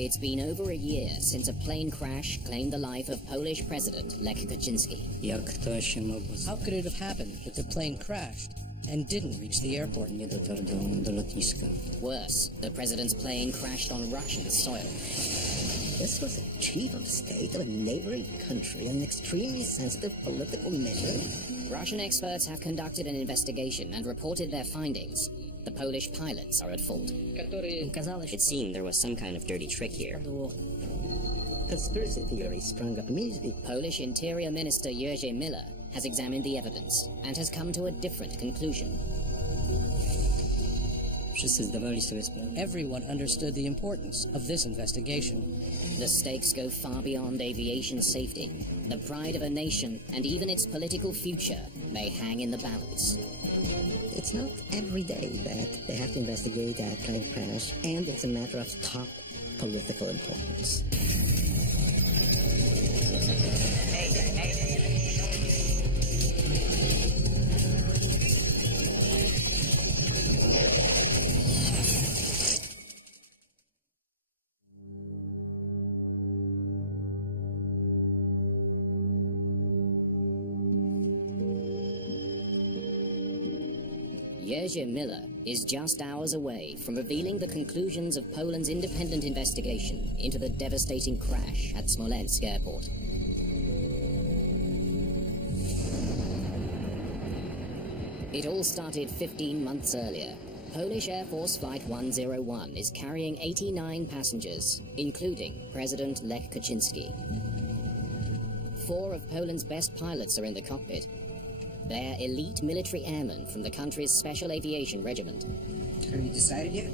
It's been over a year since a plane crash claimed the life of Polish President Lech Kaczynski. How could it have happened if the plane crashed and didn't reach the airport? Worse, the president's plane crashed on Russian soil. This was a chief of state of a neighboring country, an extremely sensitive political measure. Russian experts have conducted an investigation and reported their findings. The Polish pilots are at fault. It seemed there was some kind of dirty trick here. Conspiracy theory sprung up immediately. Polish Interior Minister Jerzy Miller has examined the evidence and has come to a different conclusion. Everyone understood the importance of this investigation. The stakes go far beyond aviation safety. The pride of a nation and even its political future may hang in the balance. It's not every day that they have to investigate a plane crash, and it's a matter of top political importance. Jerzy Miller is just hours away from revealing the conclusions of Poland's independent investigation into the devastating crash at Smolensk airport. It all started 15 months earlier. Polish Air Force Flight 101 is carrying 89 passengers, including President Lech Kaczynski. 4 of Poland's best pilots are in the cockpit. They're elite military airmen from the country's Special Aviation Regiment. Have you decided yet?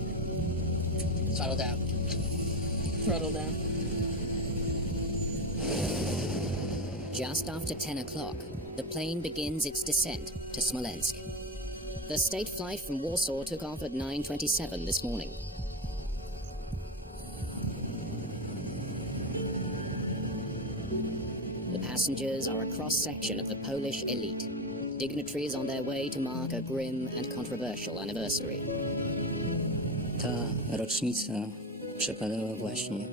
Throttle down. Throttle down. Just after 10 o'clock, the plane begins its descent to Smolensk. The state flight from Warsaw took off at 9:27 this morning. The passengers are a cross-section of the Polish elite, dignitaries on their way to mark a grim and controversial anniversary.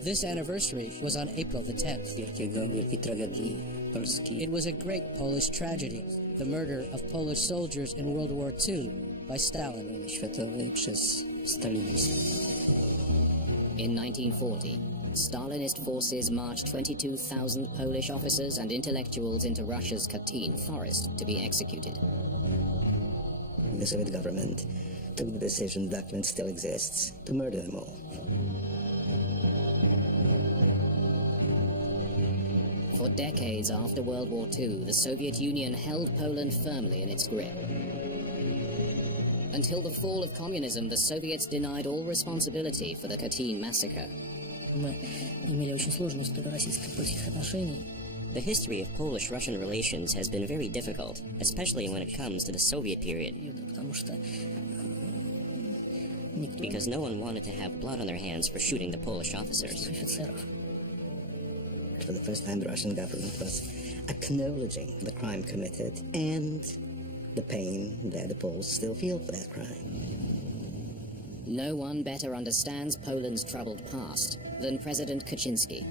This anniversary was on April the 10th. It was a great Polish tragedy, the murder of Polish soldiers in World War II by Stalin. In 1940, Stalinist forces marched 22,000 Polish officers and intellectuals into Russia's Katyn forest to be executed. The Soviet government took the decision, the document still exists, to murder them all. For decades after World War II, the Soviet Union held Poland firmly in its grip. Until the fall of communism, the Soviets denied all responsibility for the Katyn massacre. The history of Polish-Russian relations has been very difficult, especially when it comes to the Soviet period, because no one wanted to have blood on their hands for shooting the Polish officers. For the first time, the Russian government was acknowledging the crime committed and the pain that the Poles still feel for that crime. No one better understands Poland's troubled past than President Kaczynski.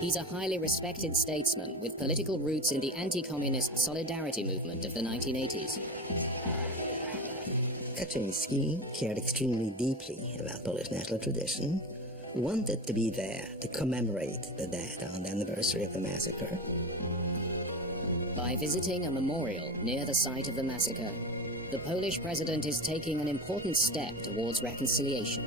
He's a highly respected statesman with political roots in the anti-communist solidarity movement of the 1980s. Kaczynski cared extremely deeply about Polish national tradition, wanted to be there to commemorate the dead on the anniversary of the massacre. By visiting a memorial near the site of the massacre, the Polish president is taking an important step towards reconciliation.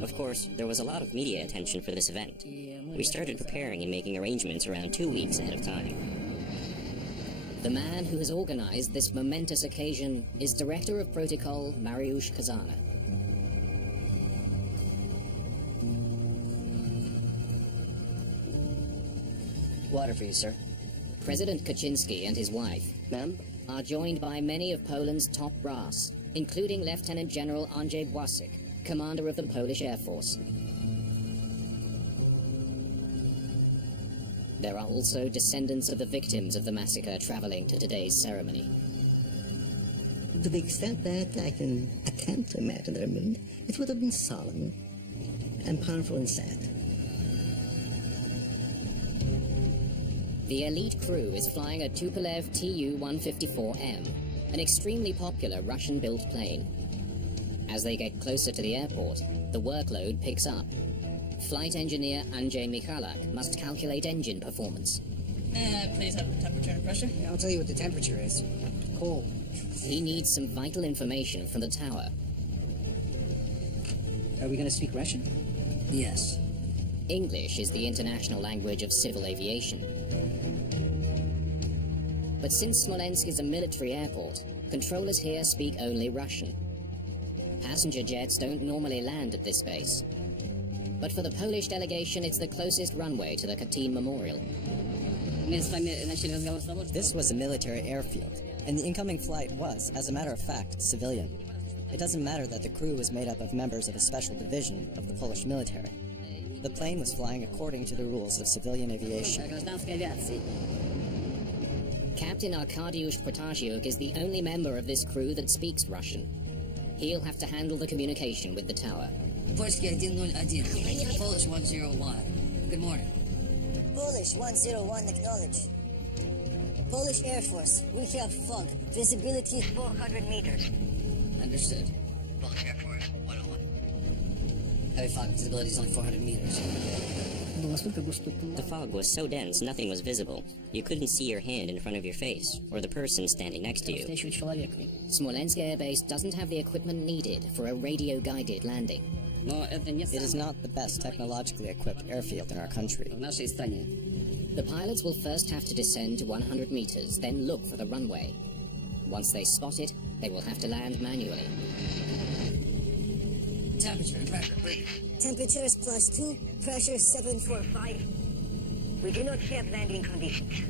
Of course, there was a lot of media attention for this event. We started preparing and making arrangements around 2 weeks ahead of time. The man who has organized this momentous occasion is Director of Protocol Mariusz Kazana. Water for you, sir. President Kaczynski and his wife, Ma'am? are joined by many of Poland's top brass, including Lieutenant General Andrzej Błaszczyk, commander of the Polish Air Force. There are also descendants of the victims of the massacre traveling to today's ceremony. To the extent that I can attempt to imagine their mood, it would have been solemn and powerful and sad. The elite crew is flying a Tupolev Tu-154M, an extremely popular Russian-built plane. As they get closer to the airport, the workload picks up. Flight engineer Andrzej Michalak must calculate engine performance. Please have the temperature and pressure. Yeah, I'll tell you what the temperature is. Cold. He needs some vital information from the tower. Are we going to speak Russian? Yes. English is the international language of civil aviation. But since Smolensk is a military airport, controllers here speak only Russian. Passenger jets don't normally land at this base. But for the Polish delegation, it's the closest runway to the Katyn Memorial. This was a military airfield, and the incoming flight was, as a matter of fact, civilian. It doesn't matter that the crew was made up of members of a special division of the Polish military. The plane was flying according to the rules of civilian aviation. Captain Arkadiusz Protasiuk is the only member of this crew that speaks Russian. He'll have to handle the communication with the tower. Polski 101, Polish 101. Good morning. Polish 101 acknowledge. Polish Air Force, we have fog. Visibility 400 meters. Understood. Polish Air Force 101. Heavy fog, visibility is only 400 meters. The fog was so dense nothing was visible. You couldn't see your hand in front of your face, or the person standing next to you. Smolensk Air Base doesn't have the equipment needed for a radio-guided landing. It is not the best technologically equipped airfield in our country. The pilots will first have to descend to 100 meters, then look for the runway. Once they spot it, they will have to land manually. Temperature and pressure, please. Temperature is +2, pressure 745. We do not have landing conditions.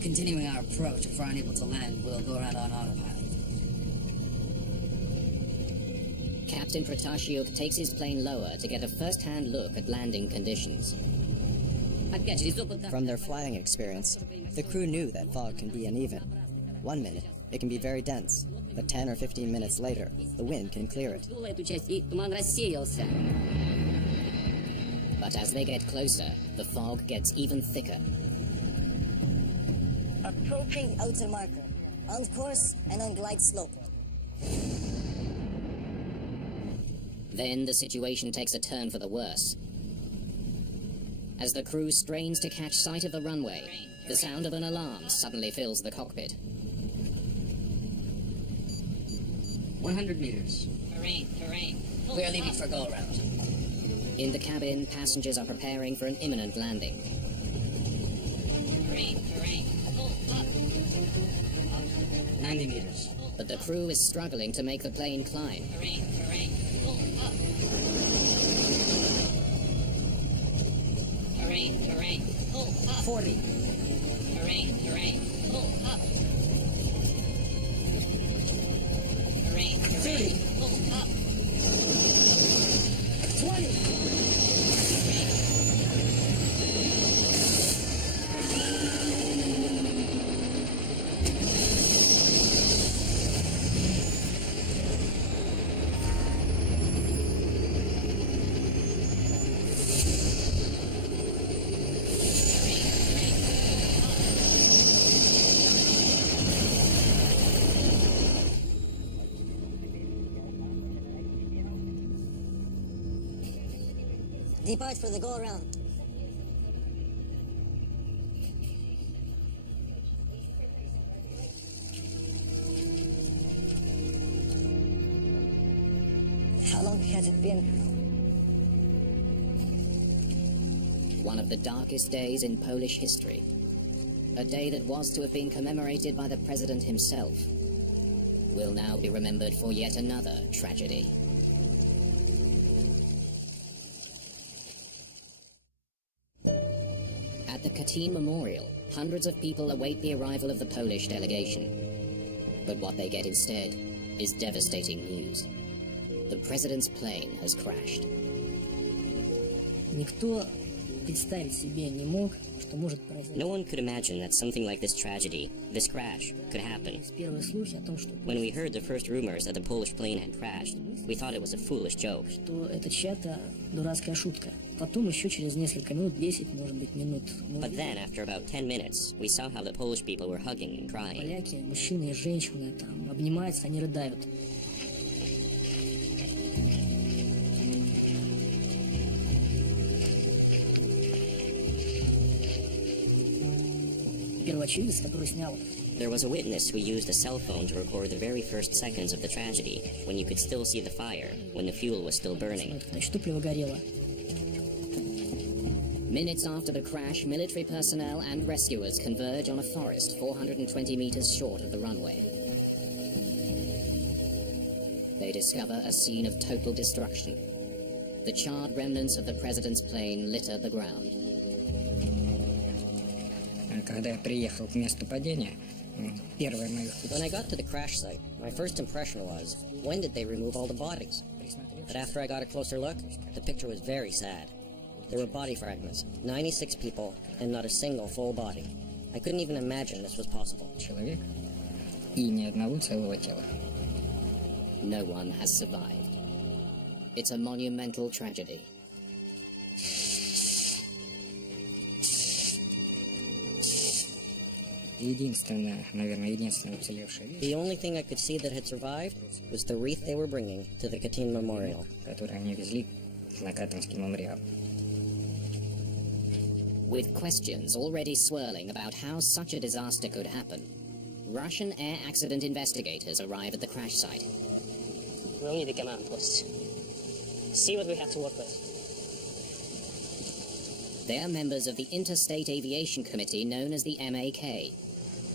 Continuing our approach, if we're unable to land, we'll go around on autopilot. Captain Protasiuk takes his plane lower to get a first-hand look at landing conditions. From their flying experience, the crew knew that fog can be uneven. 1 minute, it can be very dense, but 10 or 15 minutes later, the wind can clear it. But as they get closer, the fog gets even thicker. Approaching outer marker. On course and on glide slope. Then the situation takes a turn for the worse. As the crew strains to catch sight of the runway, the sound of an alarm suddenly fills the cockpit. 100 meters. We are leaving for go-around. In the cabin, passengers are preparing for an imminent landing. 90 meters. But the crew is struggling to make the plane climb. 40. 30. 20. Depart for the go-around. How long has it been? One of the darkest days in Polish history. A day that was to have been commemorated by the president himself will now be remembered for yet another tragedy. At the Katyn Memorial, hundreds of people await the arrival of the Polish delegation. But what they get instead is devastating news. The president's plane has crashed. Никто представить себе не мог, что может произойти. No one could imagine that something like this tragedy, this crash, could happen. Первые слухи о том, что When we heard the first rumors that the Polish plane had crashed, we thought it was a foolish joke. это чья-то дурацкая шутка. Потом еще через несколько минут, 10, может быть, минут, But then, after about 10 minutes, we saw how the Polish people were hugging and crying. поляки, мужчины и женщины там обнимаются, они рыдают. Первоочевидец, который снял There was a witness who used a cell phone to record the very first seconds of the tragedy, when you could still see the fire, when the fuel was still burning. значит, топливо горело. Minutes after the crash, military personnel and rescuers converge on a forest 420 meters short of the runway. They discover a scene of total destruction. The charred remnants of the president's plane litter the ground. Когда я приехал к месту падения, первое мое When I got to the crash site, my first impression was, when did they remove all the bodies? But after I got a closer look, the picture was very sad. There were body fragments, 96 people, and not a single full body. I couldn't even imagine this was possible. человек и ни одного целого тела. No one has survived. It's a monumental tragedy. Единственная уцелевшая вещь, The only thing I could see that had survived was the wreath they were bringing to the Katyn Memorial. которую они везли на Катынский мемориал. With questions already swirling about how such a disaster could happen, Russian air accident investigators arrive at the crash site. We'll need a command post. See what we have to work with. They are members of the Interstate Aviation Committee known as the MAK.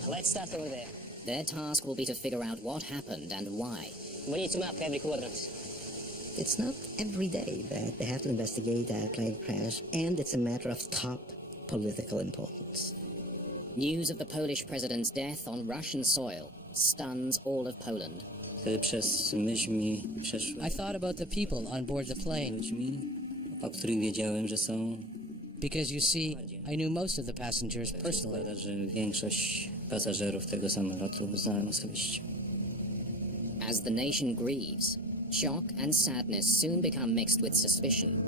Let's start over there. Their task will be to figure out what happened and why. We need to map every quadrant. It's not every day that they have to investigate a plane crash, and it's a matter of top political importance. News of the Polish president's death on Russian soil stuns all of Poland. Przez myśl mi przeszło I thought about the people on board the plane ludźmi, o których wiedziałem, że są. because you see, I knew most of the passengers personally. Składa, że większość pasażerów tego samolotu znałem osobiście. As the nation grieves, shock and sadness soon become mixed with suspicion.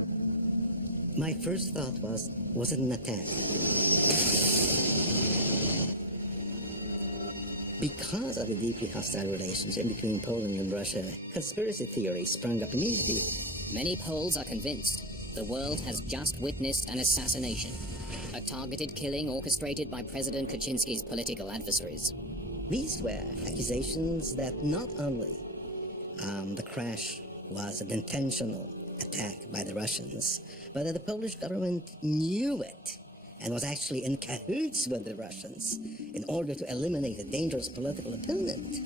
My first thought was it an attack? Because of the deeply hostile relations in between Poland and Russia, conspiracy theories sprung up immediately. Many Poles are convinced the world has just witnessed an assassination, a targeted killing orchestrated by President Kaczynski's political adversaries. These were accusations that not only the crash was an intentional attack by the Russians, but that the Polish government knew it and was actually in cahoots with the Russians in order to eliminate a dangerous political opponent.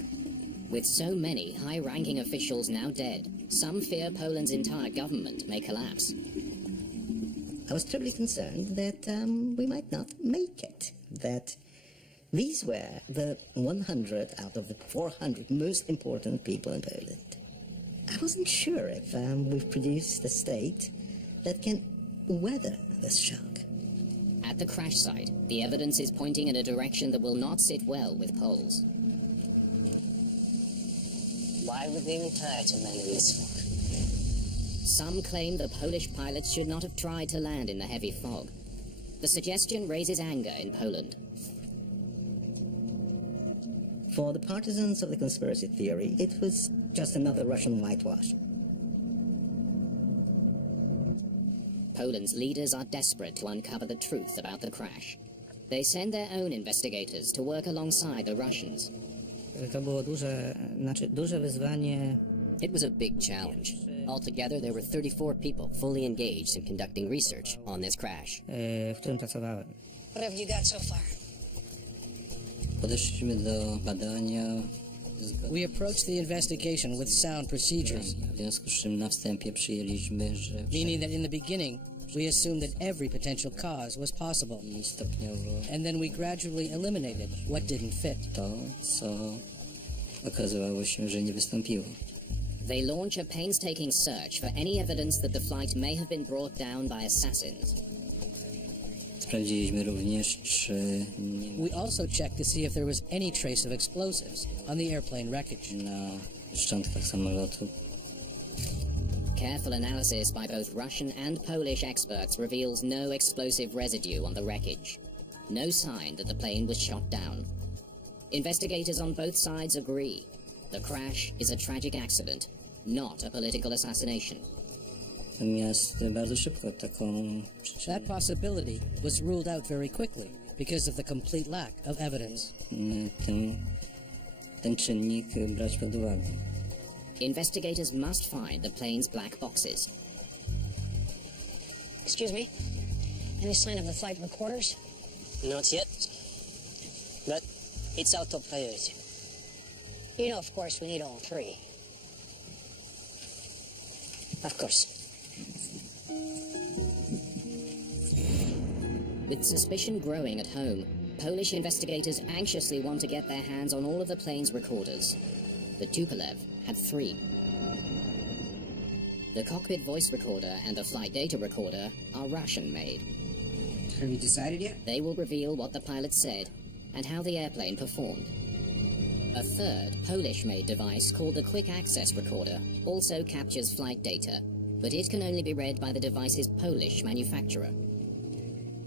With so many high-ranking officials now dead, some fear Poland's entire government may collapse. I was terribly concerned that we might not make it, that these were the 100 out of the 400 most important people in Poland. I wasn't sure if we've produced a state that can weather this shock. At the crash site, the evidence is pointing in a direction that will not sit well with Poles. Why would they even try to land in this fog? Some claim the Polish pilots should not have tried to land in the heavy fog. The suggestion raises anger in Poland. For the partisans of the conspiracy theory, it was just another Russian whitewash. Poland's leaders are desperate to uncover the truth about the crash. They send their own investigators to work alongside the Russians. To było duże wyzwanie. It was a big challenge. Altogether, there were 34 people fully engaged in conducting research on this crash. W którym pracowałem. What have you got so far? Podeszliśmy do badania, We approached the investigation with sound procedures, w związku z czym na wstępie przyjęliśmy, że meaning that in the beginning, we assumed that every potential cause was possible, i stopniowo and then we gradually eliminated what didn't fit. to, co okazywało się, że nie wystąpiło. They launch a painstaking search for any evidence that the flight may have been brought down by assassins. Sprawdziliśmy również, czy We also checked to see if there was any trace of explosives on the airplane wreckage. na szczątkach samolotu Careful analysis by both Russian and Polish experts reveals no explosive residue on the wreckage. No sign that the plane was shot down. Investigators on both sides agree. The crash is a tragic accident, not a political assassination. Natomiast bardzo szybko taką przyczynę, That possibility was ruled out very quickly because of the complete lack of evidence. ten czynnik brać pod uwagę. Investigators must find the plane's black boxes. Excuse me? Any sign of the flight recorders? Not yet. But it's our top priority. You know, of course, we need all three. Of course. With suspicion growing at home, Polish investigators anxiously want to get their hands on all of the plane's recorders. The Tupolev had 3. The cockpit voice recorder and the flight data recorder are Russian-made. Have you decided yet? They will reveal what the pilot said and how the airplane performed. A third Polish-made device called the Quick Access Recorder also captures flight data, but it can only be read by the device's Polish manufacturer.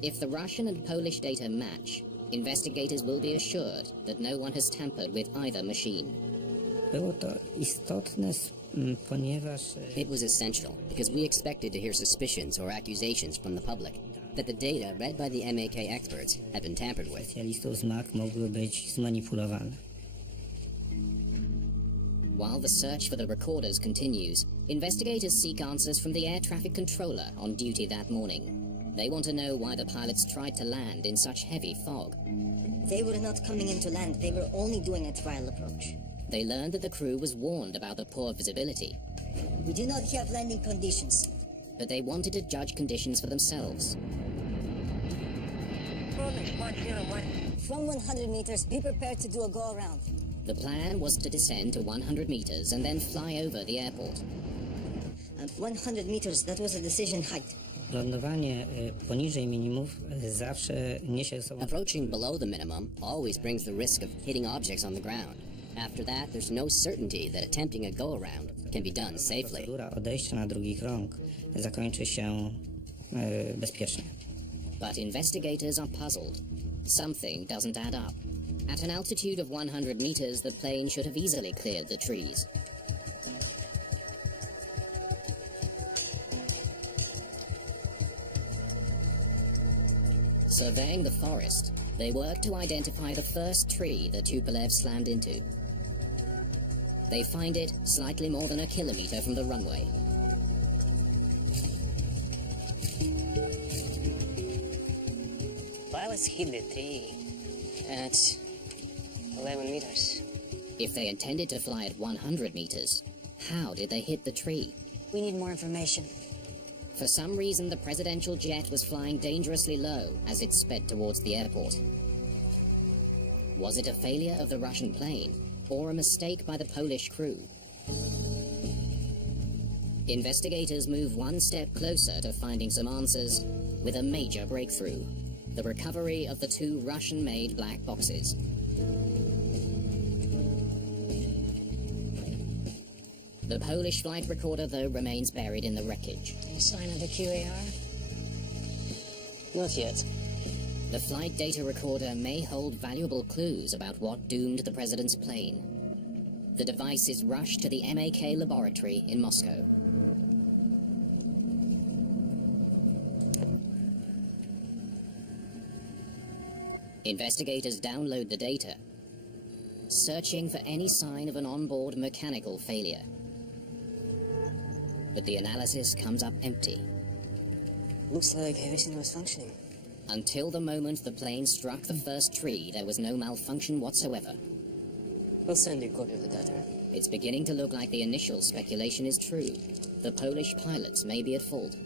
If the Russian and Polish data match, investigators will be assured that no one has tampered with either machine. Było to istotne, ponieważ It was essential because we expected to hear suspicions or accusations from the public that the data read by the MAK experts had been tampered with. specjalistów znak mogły być zmanipulowane. While the search for the recorders continues, investigators seek answers from the air traffic controller on duty that morning. They want to know why the pilots tried to land in such heavy fog. They were not coming in to land. They were only doing a trial approach. They learned that the crew was warned about the poor visibility, We do not have landing conditions. but they wanted to judge conditions for themselves. From 100 meters, be prepared to do a go-around. The plan was to descend to 100 meters and then fly over the airport. At 100 meters, that was a decision height. Lądowanie poniżej minimów zawsze niesie ze sobą Approaching below the minimum always brings the risk of hitting objects on the ground. After that, there's no certainty that attempting a go-around can be done safely. procedura odejścia na drugi krąg zakończy się bezpiecznie. But investigators are puzzled. Something doesn't add up. At an altitude of 100 meters, the plane should have easily cleared the trees. Surveying the forest, they work to identify the first tree the Tupolev slammed into. They find it slightly more than a kilometer from the runway. Pilots hit the tree at 11 meters. If they intended to fly at 100 meters, how did they hit the tree? We need more information. For some reason, the presidential jet was flying dangerously low as it sped towards the airport. Was it a failure of the Russian plane, or a mistake by the Polish crew? Investigators move one step closer to finding some answers with a major breakthrough: the recovery of the 2 Russian-made black boxes. The Polish flight recorder, though, remains buried in the wreckage. Any sign of the QAR? Not yet. The flight data recorder may hold valuable clues about what doomed the president's plane. The device is rushed to the MAK laboratory in Moscow. Investigators download the data, searching for any sign of an onboard mechanical failure. But the analysis comes up empty. Looks like everything was functioning. Until the moment the plane struck the first tree, there was no malfunction whatsoever. We'll send you a copy of the data. It's beginning to look like the initial speculation is true. The Polish pilots may be at fault.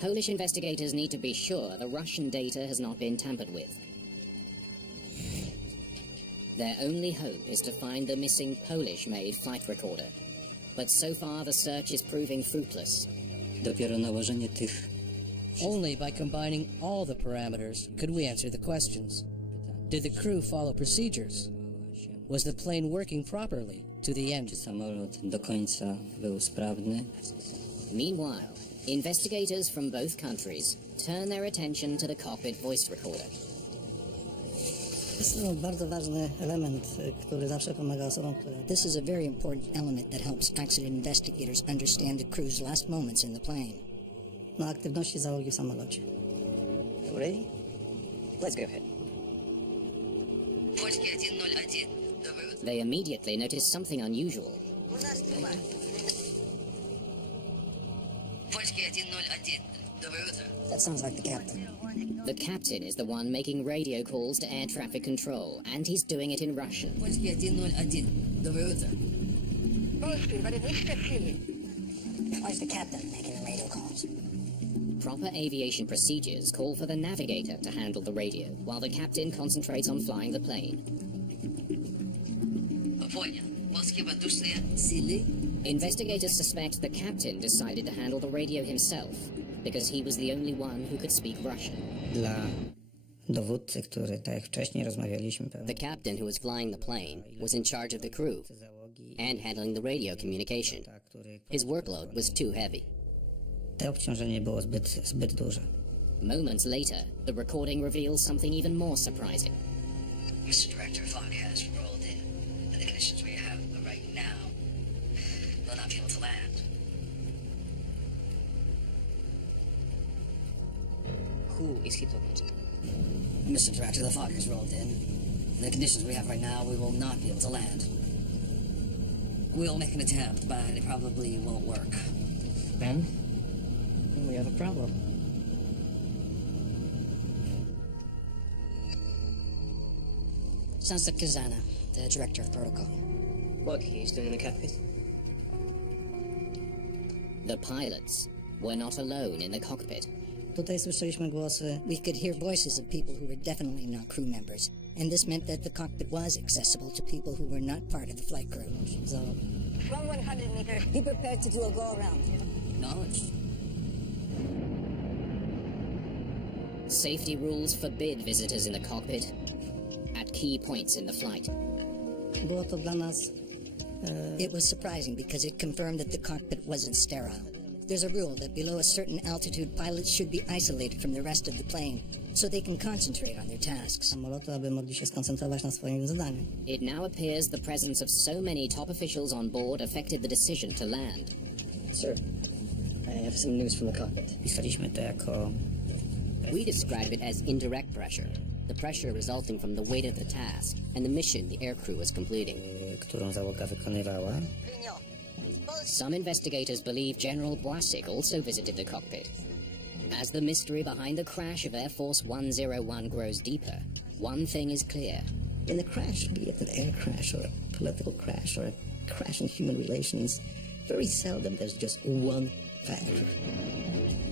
Polish investigators need to be sure the Russian data has not been tampered with. Their only hope is to find the missing Polish-made flight recorder. But so far the search is proving fruitless. Dopiero nałożenie tych Only by combining all the parameters could we answer the questions. Did the crew follow procedures? Was the plane working properly to the end? Czy samolot do końca był sprawny? Meanwhile, investigators from both countries turn their attention to the cockpit voice recorder. Jest to bardzo ważny element, który zawsze pomaga osobom, które... This is a very important element that helps accident investigators understand the crew's last moments in the plane. No, aktywności załogi w samolocie. Ready? Let's go ahead. They immediately notice something unusual. That sounds like the captain. The captain is the one making radio calls to air traffic control, and he's doing it in Russian. Why is the captain making the radio calls? Proper aviation procedures call for the navigator to handle the radio, while the captain concentrates on flying the plane. Investigators suspect the captain decided to handle the radio himself, because he was the only one who could speak Russian. Dla dowódcy, który, tak jak wcześniej rozmawialiśmy, The captain who was flying the plane was in charge of the crew and handling the radio communication. His workload was too heavy. to obciążenie było zbyt duże. Moments later, the recording reveals something even more surprising. Mr. Director, fog has rolled in, and the conditions we have right now will not be able to land. Who is he talking to? Mr. Director, the fog has rolled in. The conditions we have right now, we will not be able to land. We'll make an attempt, but it probably won't work. Ben, we have a problem. Sounds like Kazana, the director of protocol. What he's doing in the cockpit? The pilots were not alone in the cockpit. Tutaj słyszeliśmy głosy. We could hear voices of people who were definitely not crew members, and this meant that the cockpit was accessible to people who were not part of the flight crew. From 100 meters, be prepared to do a go-around. Acknowledged. Safety rules forbid visitors in the cockpit at key points in the flight. Było to dla nas... It was surprising because it confirmed that the cockpit wasn't sterile. There's a rule that below a certain altitude, pilots should be isolated from the rest of the plane so they can concentrate on their tasks. samolotu, aby mogli się skoncentrować na swoim zadaniu. It now appears the presence of so many top officials on board affected the decision to land. Sir, I have some news from the cockpit. Pisaliśmy to jako... We describe it as indirect pressure, the pressure resulting from the weight of the task and the mission the aircrew was completing. którą załoga wykonywała. Some investigators believe General Błasik also visited the cockpit. As the mystery behind the crash of Air Force 101 grows deeper, one thing is clear. In a crash, be it an air crash or a political crash or a crash in human relations, very seldom there's just one factor.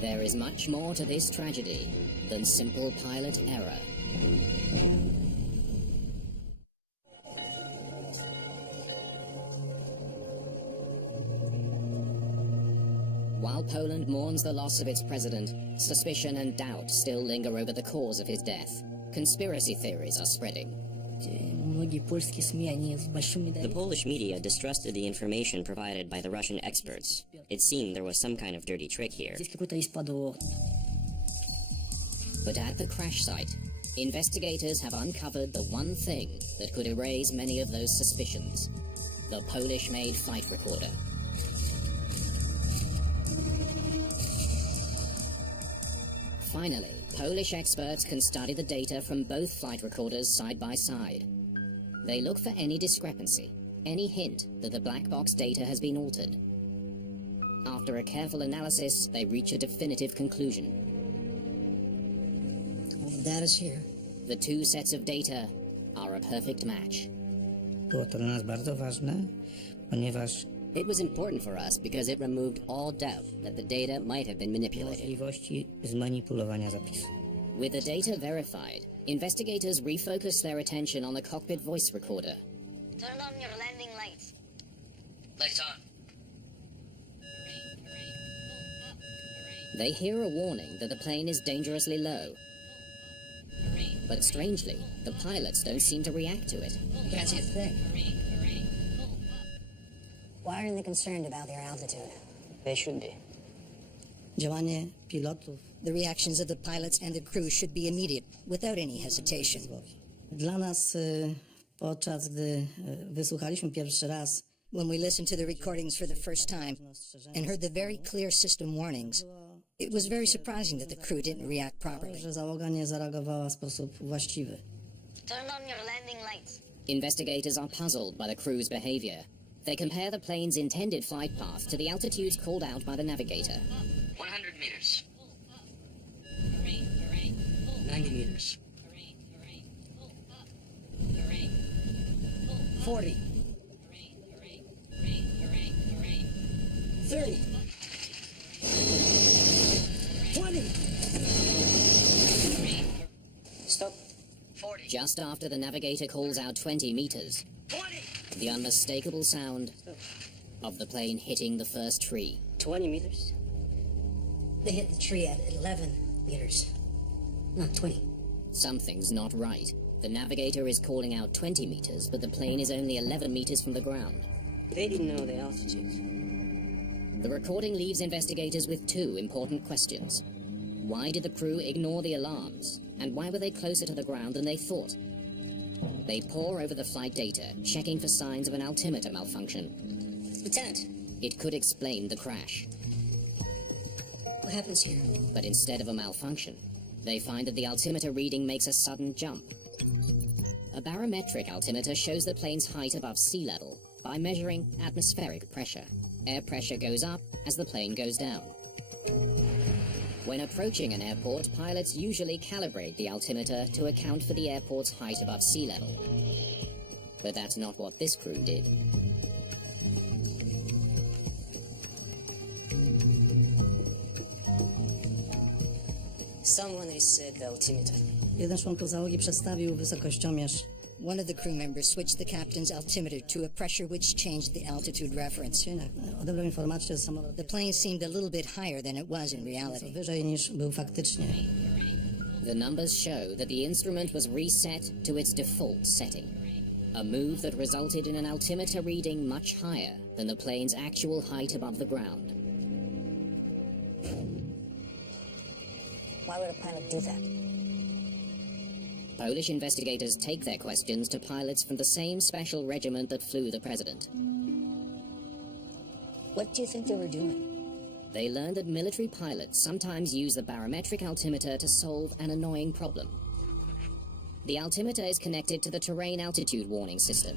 There is much more to this tragedy than simple pilot error. While Poland mourns the loss of its president, suspicion and doubt still linger over the cause of his death. Conspiracy theories are spreading. The Polish media distrusted the information provided by the Russian experts. It seemed there was some kind of dirty trick here. But at the crash site, investigators have uncovered the one thing that could erase many of those suspicions: the Polish-made flight recorder. Finally, Polish experts can study the data from both flight recorders side by side. They look for any discrepancy, any hint that the black box data has been altered. After a careful analysis, they reach a definitive conclusion. All the data's here. The two sets of data are a perfect match. Było to dla nas bardzo ważne, ponieważ It was important for us because it removed all doubt that the data might have been manipulated. możliwości zmanipulowania zapisu. With the data verified, investigators refocus their attention on the cockpit voice recorder. Turn on your landing lights. Lights on. They hear a warning that the plane is dangerously low. But strangely, the pilots don't seem to react to it. You can't see a thing. Why aren't they concerned about their altitude? They should be. Działanie pilotów The reactions of the pilots and the crew should be immediate, without any hesitation. dla nas, podczas gdy wysłuchaliśmy pierwszy raz, When we listened to the recordings for the first time and heard the very clear system warnings, it was very surprising that the crew didn't react properly. że załoga nie zareagowała w sposób właściwy. Turn on your landing lights. Investigators are puzzled by the crew's behavior. They compare the plane's intended flight path to the altitudes called out by the navigator. 100 meters. 90 meters. 40. 30. 20. Stop. 40. Just after the navigator calls out 20 meters, 20. the unmistakable sound of the plane hitting the first tree. 20 meters? They hit the tree at 11 meters, not 20. Something's not right. The navigator is calling out 20 meters, but the plane is only 11 meters from the ground. They didn't know the altitude. The recording leaves investigators with two important questions. Why did the crew ignore the alarms? And why were they closer to the ground than they thought? They pore over the flight data, checking for signs of an altimeter malfunction. Lieutenant, It could explain the crash. what happens here? But instead of a malfunction, they find that the altimeter reading makes a sudden jump. A barometric altimeter shows the plane's height above sea level by measuring atmospheric pressure. Air pressure goes up as the plane goes down. When approaching an airport, pilots usually calibrate the altimeter to account for the airport's height above sea level. But that's not what this crew did. Someone reset the altimeter. Jeden z członków załogi przedstawił wysokościomierz. One of the crew members switched the captain's altimeter to a pressure which changed the altitude reference. Odebrał informację, że samolot The plane seemed a little bit higher than it was in reality. wyżej niż był faktycznie. The numbers show that the instrument was reset to its default setting, a move that resulted in an altimeter reading much higher than the plane's actual height above the ground. Why would a pilot do that? Polish investigators take their questions to pilots from the same special regiment that flew the president. What do you think they were doing? They learned that military pilots sometimes use the barometric altimeter to solve an annoying problem. The altimeter is connected to the Terrain Altitude Warning System,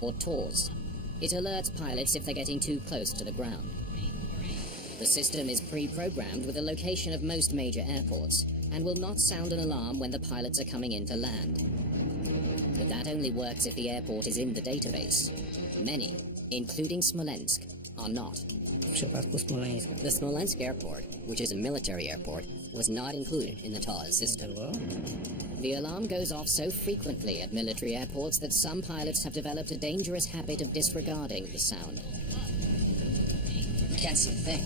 or TORS. It alerts pilots if they're getting too close to the ground. The system is pre-programmed with the location of most major airports, and will not sound an alarm when the pilots are coming in to land. But that only works if the airport is in the database. Many, including Smolensk, are not. W przypadku Smoleńska. The Smolensk airport, which is a military airport, was not included in the TOS system. The alarm goes off so frequently at military airports that some pilots have developed a dangerous habit of disregarding the sound. You can't see a thing.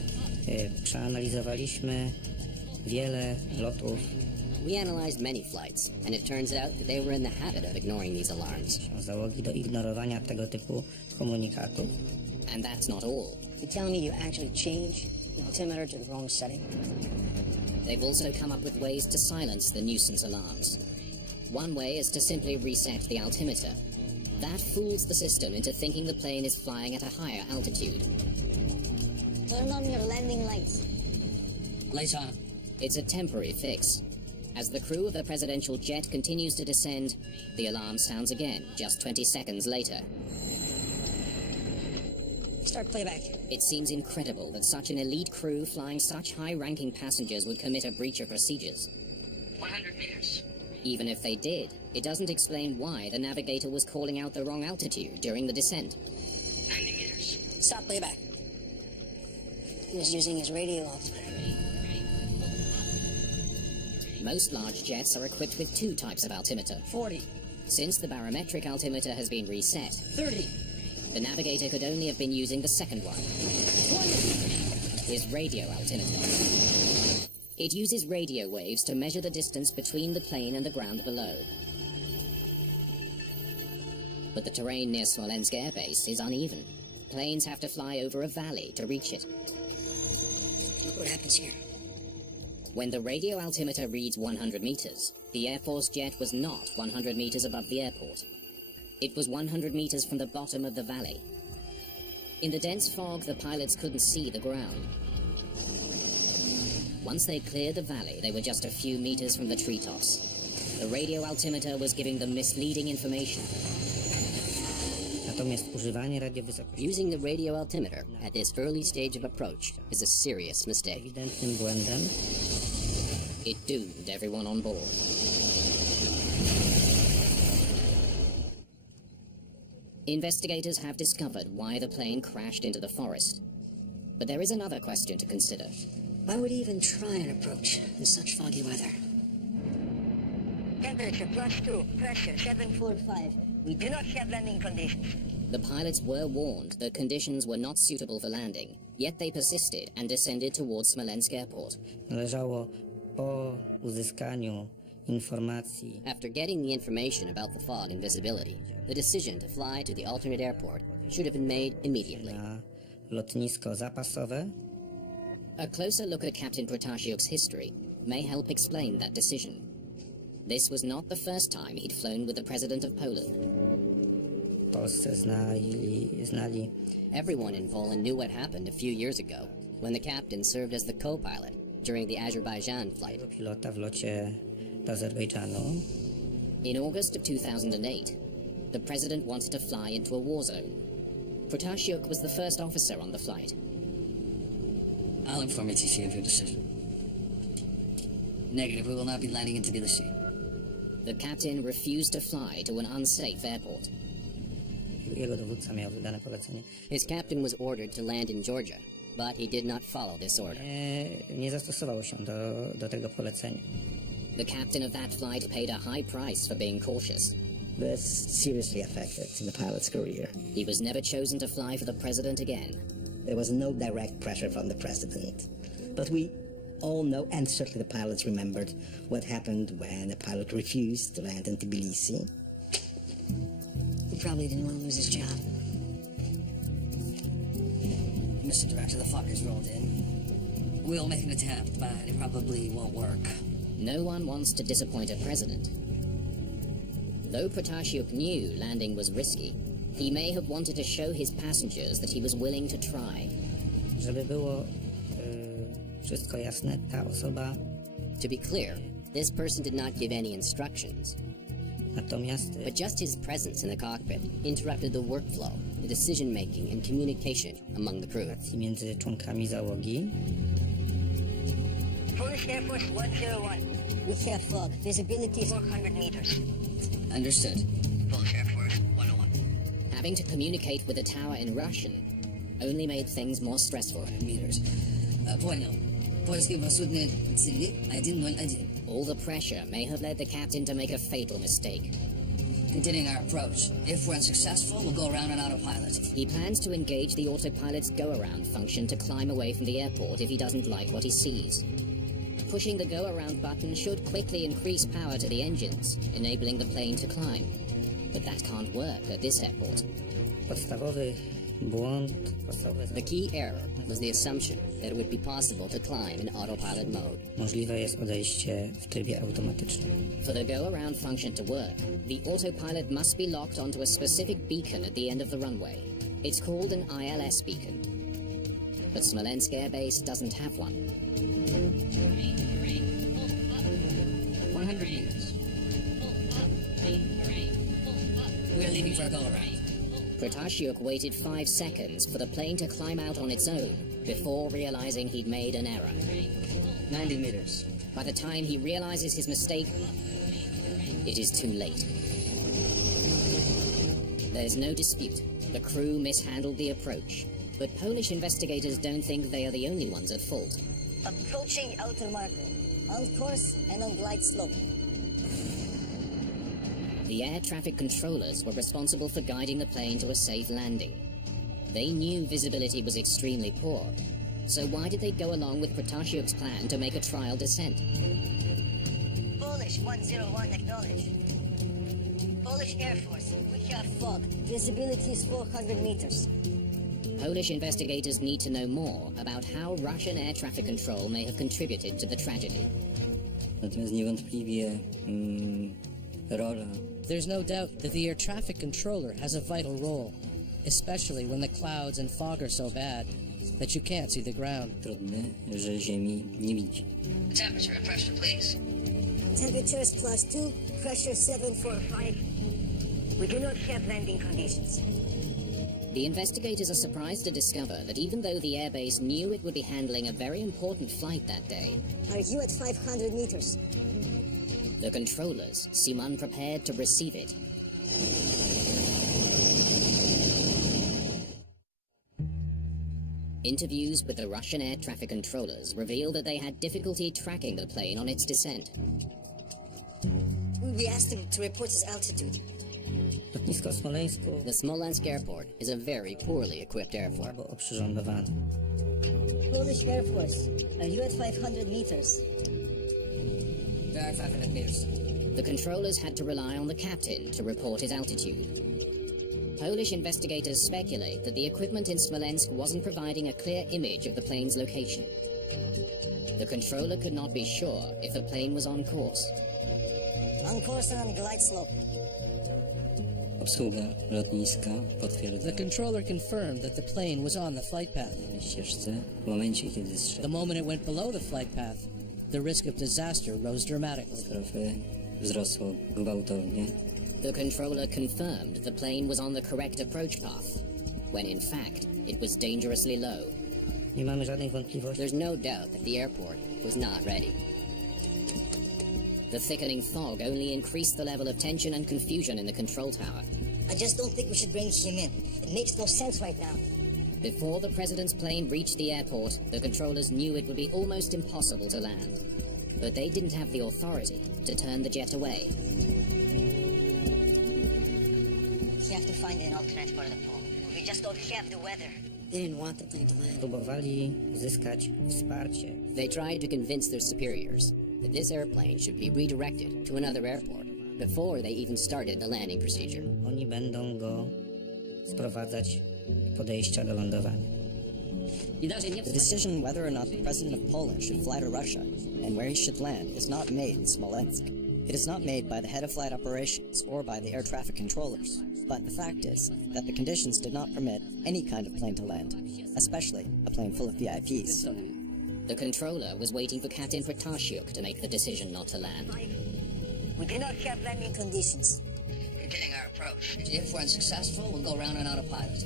Przeanalizowaliśmy wiele lotów. We analyzed many flights, and it turns out that they were in the habit of ignoring these alarms. Załogi do ignorowania tego typu komunikatów. And that's not all. You telling me you actually changed the altimeter to the wrong setting? They've also come up with ways to silence the nuisance alarms. One way is to simply reset the altimeter. That fools the system into thinking the plane is flying at a higher altitude. Turn on your landing lights. Lights on. It's a temporary fix. As the crew of the presidential jet continues to descend, the alarm sounds again just 20 seconds later. Start playback. It seems incredible that such an elite crew flying such high-ranking passengers would commit a breach of procedures. 100 meters. Even if they did, it doesn't explain why the navigator was calling out the wrong altitude during the descent. 90 meters. Stop playback. He was using his radio altimeter. Most large jets are equipped with two types of altimeter. 40. Since the barometric altimeter has been reset, 30. the navigator could only have been using the second one, 20. his radio altimeter. It uses radio waves to measure the distance between the plane and the ground below. But the terrain near Smolensk Air Base is uneven. Planes have to fly over a valley to reach it. Look what happens here. When the radio altimeter reads 100 meters, the Air Force jet was not 100 meters above the airport. It was 100 meters from the bottom of the valley. In the dense fog, the pilots couldn't see the ground. Once they cleared the valley, they were just a few meters from the treetops. The radio altimeter was giving them misleading information. Natomiast używanie radiowysokości Using the radio altimeter at this early stage of approach is a serious mistake. ewidentnym błędem It doomed everyone on board. Investigators have discovered why the plane crashed into the forest. But there is another question to consider. Why would he even try an approach in such foggy weather? Temperature +2, pressure 745. We do not have landing conditions. The pilots were warned that conditions were not suitable for landing, yet they persisted and descended towards Smolensk Airport. należało po uzyskaniu informacji After getting the information about the fog and visibility, the decision to fly to the alternate airport should have been made immediately. na lotnisko zapasowe. A closer look at Captain Protasiuk's history may help explain that decision. This was not the first time he'd flown with the President of Poland. W Polsce znali Everyone in Poland knew what happened a few years ago when the captain served as the co-pilot during the Azerbaijan flight. pilota w locie do Azerbejdżanu. In August of 2008, the President wanted to fly into a war zone. Protasiuk was the first officer on the flight. I'll inform ATC of your decision. Negative, we will not be landing in Tbilisi. The captain refused to fly to an unsafe airport. Jego dowódca miał wydane polecenie. His captain was ordered to land in Georgia, but he did not follow this order. Nie zastosował się do tego polecenia. The captain of that flight paid a high price for being cautious. This seriously affected the pilot's career. He was never chosen to fly for the President again. There was no direct pressure from the president. But we all know, and certainly the pilots remembered, what happened when the pilot refused to land in Tbilisi. He probably didn't want to lose his job. Mr. Director, the fuckers rolled in. We'll make an attempt, but it probably won't work. No one wants to disappoint a president. Though Protasiuk knew landing was risky, he may have wanted to show his passengers that he was willing to try. Żeby było wszystko jasne, ta osoba To be clear, this person did not give any instructions, natomiast but just his presence in the cockpit interrupted the workflow, the decision-making and communication among the crew. między członkami załogi Polish Air Force 101. We have fog. Visibility 400 meters. Understood. Polish Air Force 101. Having to communicate with the tower in Russian only made things more stressful. Meters. Понял. Польский воздушный цель 101. All the pressure may have led the captain to make a fatal mistake. Continuing our approach. If we're unsuccessful, we'll go around on autopilot. He plans to engage the autopilot's go-around function to climb away from the airport if he doesn't like what he sees. Pushing the go-around button should quickly increase power to the engines, enabling the plane to climb. But that can't work at this airport. podstawowy błąd, podstawowe The key error was the assumption that it would be possible to climb in autopilot mode. możliwe jest odejście w trybie automatycznym. For the go-around function to work, the autopilot must be locked onto a specific beacon at the end of the runway. It's called an ILS beacon. But Smolensk Air Base doesn't have one. 100 meters. We're leaving for a go-around. Protasiuk waited 5 seconds for the plane to climb out on its own before realizing he'd made an error. 90 meters. By the time he realizes his mistake, it is too late. There's no dispute. The crew mishandled the approach. But Polish investigators don't think they are the only ones at fault. Approaching outer marker. On course and on glide slope. The air traffic controllers were responsible for guiding the plane to a safe landing. They knew visibility was extremely poor, So why did they go along with Protasiuk's plan to make a trial descent? Polish 101 acknowledge. Polish Air Force, we have fog. Visibility is 400 meters. Polish investigators need to know more about how Russian air traffic control may have contributed to the tragedy. Natomiast niewątpliwie rola There's no doubt that the air traffic controller has a vital role, especially when the clouds and fog are so bad that you can't see the ground. trudne, że ziemi nie widzi. Temperature and pressure, please. Temperature is +2, pressure 745. We do not have landing conditions. The investigators are surprised to discover that even though the airbase knew it would be handling a very important flight that day, Are you at 500 meters? the controllers seem unprepared to receive it. Interviews with the Russian air traffic controllers revealed that they had difficulty tracking the plane on its descent. We asked him to report his altitude. Lotnisko w Smoleńsku The Smolensk airport is a very poorly equipped airport. albo oprzyrządowane. Polish Air Force, are you at 500 meters? There are 500 meters. The controllers had to rely on the captain to report his altitude. Polish investigators speculate that the equipment in Smolensk wasn't providing a clear image of the plane's location. The controller could not be sure if the plane was on course. On course and on glide slope. Obsługa lotniska potwierdza The controller confirmed that the plane was on the flight path. na ścieżce w momencie, kiedy The strzał moment it went below the flight path, the risk of disaster rose dramatically. katastrofy wzrosło gwałtownie. The controller confirmed the plane was on the correct approach path, when in fact it was dangerously low. Nie mamy żadnych wątpliwości. There's no doubt that the airport was not ready. The thickening fog only increased the level of tension and confusion in the control tower. I just don't think we should bring him in. It makes no sense right now. Before the president's plane reached the airport, the controllers knew it would be almost impossible to land. But they didn't have the authority to turn the jet away. We have to find an alternate for the pole. We just don't have the weather. They didn't want the plane to land. Próbowali zyskać wsparcie. They tried to convince their superiors that this airplane should be redirected to another airport before they even started the landing procedure. Oni będą go sprowadzać podejścia do lądowania. The decision whether or not the president of Poland should fly to Russia and where he should land is not made in Smolensk. It is not made by the head of flight operations or by the air traffic controllers. But the fact is that the conditions did not permit any kind of plane to land, especially a plane full of VIPs. The controller was waiting for Captain Protasiuk to make the decision not to land. We do not have landing conditions. Beginning our approach. If we're unsuccessful, we'll go round on autopilot.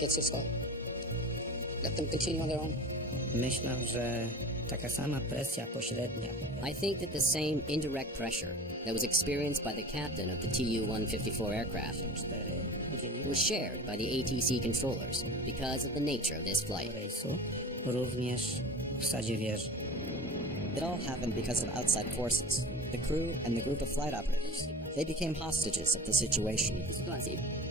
It's his call. Let them continue on their own. Myślę, że taka sama presja pośrednia I think that the same indirect pressure that was experienced by the captain of the Tu-154 aircraft was shared by the ATC controllers because of the nature of this flight. rejsu również w sadzie wieży. It all happened because of outside forces, the crew and the group of flight operators. They became hostages of the situation.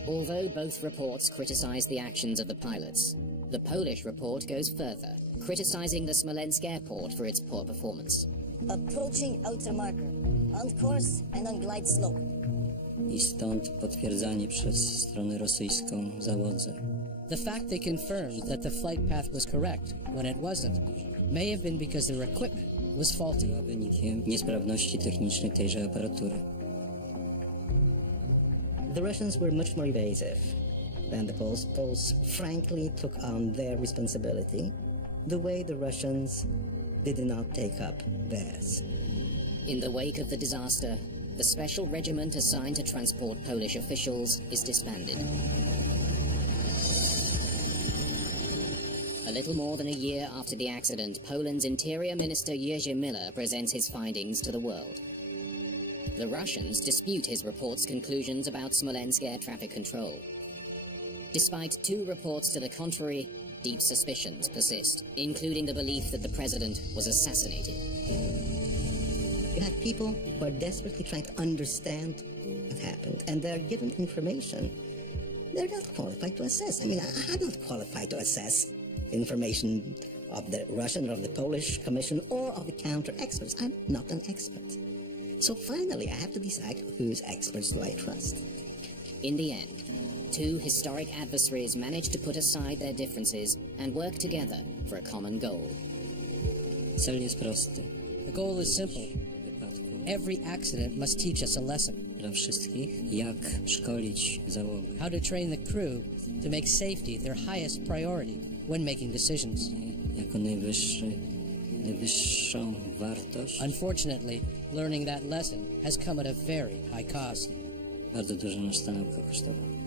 Although both reports criticize the actions of the pilots, the Polish report goes further, criticizing the Smolensk airport for its poor performance. Approaching outer marker. On course and on glide slope. I stąd potwierdzanie przez stronę rosyjską załodze. The fact they confirmed that the flight path was correct when it wasn't may have been because their equipment was faulty. Była wynikiem niesprawności technicznej tejże aparatury. The Russians were much more evasive than the Poles. Poles frankly took on their responsibility the way the Russians did not take up theirs. In the wake of the disaster, the special regiment assigned to transport Polish officials is disbanded. A little more than a year after the accident, Poland's Interior Minister Jerzy Miller presents his findings to the world. The Russians dispute his report's conclusions about Smolensk air traffic control. Despite 2 reports to the contrary, deep suspicions persist, including the belief that the president was assassinated. You have people who are desperately trying to understand what happened, and they're given information They're not qualified to assess. I mean, I'm not qualified to assess information of the Russian or of the Polish Commission or of the counter-experts. I'm not an expert. So finally, I have to decide whose experts do I trust. In the end, two historic adversaries managed to put aside their differences and work together for a common goal. Cel jest prosty. The goal is simple. Every accident must teach us a lesson. Dla wszystkich, jak szkolić załogę. How to train the crew to make safety their highest priority when making decisions. Jako najwyższą wartość. Unfortunately, learning that lesson has come at a very high cost. Bardzo dużo nas ta nauka kosztowała.